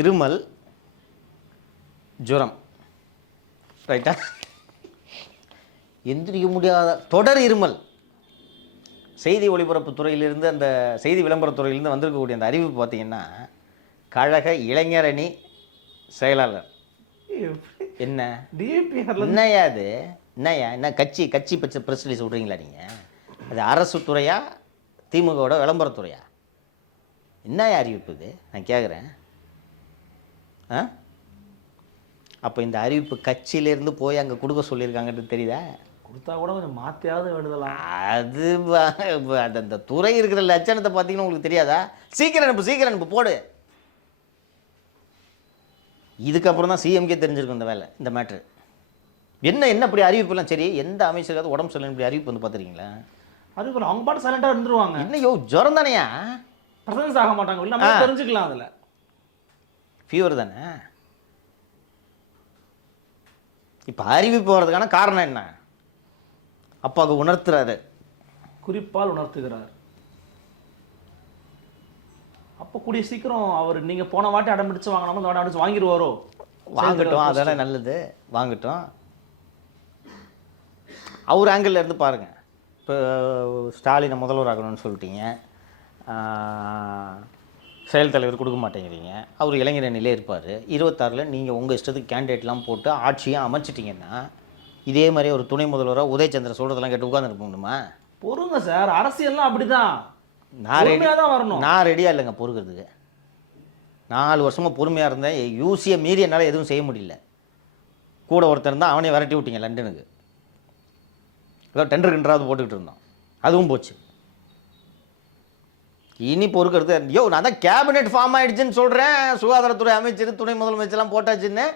இருமல், ஜுரம், ரைட்டா? எந்திரிக்க முடியாத தொடர் இருமல். செய்தி ஒளிபரப்பு துறையிலிருந்து, அந்த செய்தி விளம்பரத்துறையிலிருந்து வந்திருக்கக்கூடிய அந்த அறிவிப்பு பார்த்தீங்கன்னா, கழக இளைஞரணி செயலாளர். என்ன என்னையா அது? என்னையா என்ன கட்சி பச்சை ப்ரெஸ் ரிலீஸ் விட்றீங்களா நீங்கள்? அது அரசு துறையா திமுகவோட விளம்பரத்துறையா? என்னையா அறிவிப்பு இது நான் கேட்குறேன்? அப்போ இந்த அறிவிப்பு கட்சியிலேருந்து போய் அங்கே கொடுக்க சொல்லியிருக்காங்கன்னு தெரியுதா? கொடுத்தா கூட கொஞ்சம் மாற்றியாவது எழுதலாம். அது அந்த துறை இருக்கிற லட்சணத்தை பார்த்தீங்கன்னா உங்களுக்கு தெரியாதா? சீக்கிரம் அனுப்பு போடு. இதுக்கப்புறம் தான் சிஎம்கே தெரிஞ்சிருக்கும் இந்த வேலை, இந்த மேட்ரு. என்ன இப்படி அறிவிப்புலாம்? சரி, எந்த அமைச்சருக்காவது உடம்பு சரியில்லை இப்படி அறிவிப்பு வந்து பார்த்துருக்கீங்களா? அறிவிப்பு அவங்க பாட்டு சைலண்டாக இருந்துருவாங்க. இன்னும் ஜுரம் தானேயா, பிரசன்ஸ் ஆக மாட்டாங்க. இல்லை நம்ம தெரிஞ்சுக்கலாம். அதில் ஃபீவர் தானே. இப்போ அறிவிப்பு போகிறதுக்கான காரணம் என்ன? அப்பாவுக்கு உணர்த்துறாரு, குறிப்பால் உணர்த்துகிறார். அப்போ கூடிய சீக்கிரம் அவர் நீங்கள் போன வாட்டி அடம் பிடிச்சு வாங்கினாமோ இந்த வாட்டி அடிச்சு வாங்கிடுவாரோ? வாங்கட்டும், அதெல்லாம் நல்லது, வாங்கட்டும். அவர் ஆங்கிளில் இருந்து பாருங்கள். இப்போ ஸ்டாலினை முதல்வர் ஆகணும்னு சொல்லிட்டீங்க, செயல் தலைவர் கொடுக்க மாட்டேங்கிறீங்க. அவர் இளைஞர் அணியிலே இருப்பார். 26 நீங்கள் உங்கள் இஷ்டத்துக்கு கேண்டிடேட்லாம் போட்டு ஆட்சியாக அமைச்சிட்டிங்கன்னா, இதே மாதிரி ஒரு துணை முதல்வராக உதயச்சந்திர சொல்கிறதெல்லாம் கேட்டு உட்காந்துருப்போம்மா. பொறுங்க சார், அரசியல்லாம் அப்படிதான். நான் ரெடியாக இல்லைங்க பொறுக்கிறதுக்கு. 4 வருஷமாக பொறுமையாக இருந்தேன். யூசியை மீறி என்னால் எதுவும் செய்ய முடியல. கூட ஒருத்தர் இருந்தால் அவனே விரட்டி விட்டீங்க லண்டனுக்கு. ஏதோ டெண்டர் போட்டுக்கிட்டு இருந்தோம், அதுவும் போச்சு. இனி பொறுக்கிறது நான் தான் கேபினெட் ஃபார்ம் ஆகிடுச்சுன்னு சொல்கிறேன். சுகாதாரத்துறை அமைச்சர், துணை முதலமைச்சர்லாம் போட்டாச்சுன்னு.